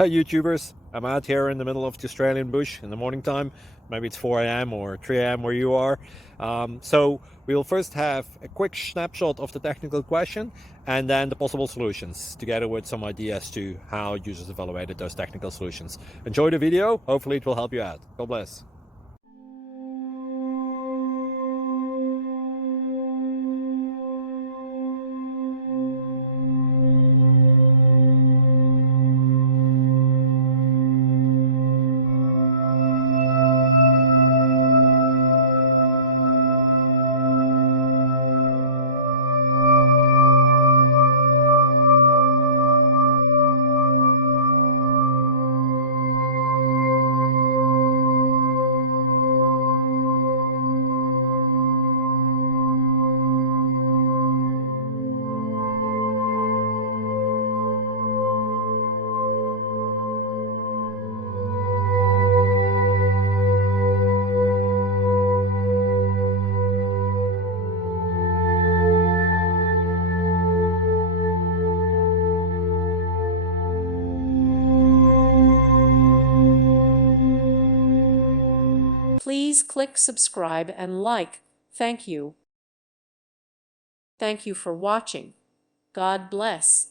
Hi YouTubers, I'm out here in the middle of the Australian bush in the morning time. Maybe it's 4 a.m. or 3 a.m. where you are. So we will first have a quick snapshot of the technical question and then the possible solutions, together with some ideas to how users evaluated those technical solutions. Enjoy the video, hopefully it will help you out. God bless. Please click subscribe and like. Thank you. Thank you for watching. God bless.